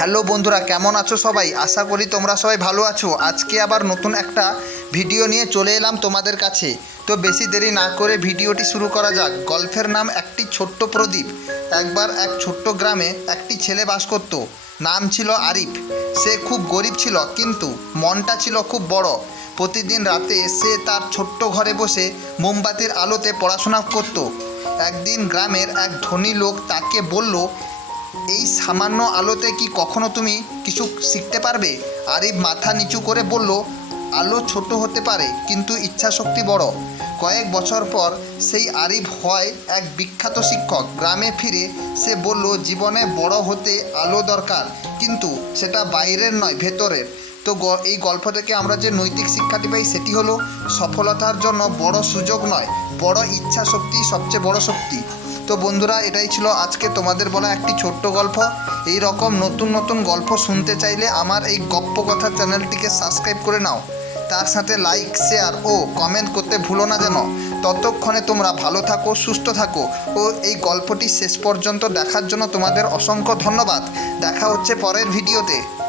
Hello বন্ধুরা, কেমন আছো সবাই? আশা করি তোমরা সবাই ভালো আছো। আজকে আবার নতুন একটা ভিডিও নিয়ে চলে এলাম তোমাদের কাছে। তো বেশি দেরি না করে ভিডিওটি শুরু করা যাক। গল্পের নাম একটি ছোট্ট প্রদীপ। একবার এক ছোট্ট গ্রামে একটি ছেলে বাস করত। নাম ছিল আরিফ। সে খুব গরিব ছিল, কিন্তু মনটা ছিল খুব বড়। প্রতিদিন রাতে সে তার ছোট্ট ঘরে বসে মোমবাতির আলোতে পড়াশোনা করত। একদিন গ্রামের এক ধনী লোক তাকে বলল এই সামান্য আলোতে কি কখনো তুমি কিছু শিখতে পারবে? আরিফ মাথা নিচু করে বলল, আলো ছোট হতে পারে, কিন্তু ইচ্ছাশক্তি বড়। কয়েক বছর পর সেই আরিফ হয় এক বিখ্যাত শিক্ষক। গ্রামে ফিরে সে বলল, জীবনে বড় হতে আলো দরকার, কিন্তু সেটা বাইরের নয়, ভেতরের। তো এই গল্প থেকে আমরা যে নৈতিক শিক্ষাটি পাই, সেটি হলো সফলতার জন্য বড় সুযোগ নয়, বড় ইচ্ছা শক্তি সবচেয়ে বড় শক্তি। তো বন্ধুরা, এটাই ছিল আজকে তোমাদের বলা একটি ছোট্ট গল্প। এই রকম নতুন নতুন গল্প শুনতে চাইলে আমার এই গপ্প কথা চ্যানেলটিকে সাবস্ক্রাইব করে নাও। তার সাথে লাইক, শেয়ার ও কমেন্ট করতে ভুলো না যেন। ততক্ষণে তোমরা ভালো থাকো, সুস্থ থাকো ও এই গল্পটি শেষ পর্যন্ত দেখার জন্য তোমাদের অসংখ্য ধন্যবাদ। দেখা হচ্ছে পরের ভিডিওতে।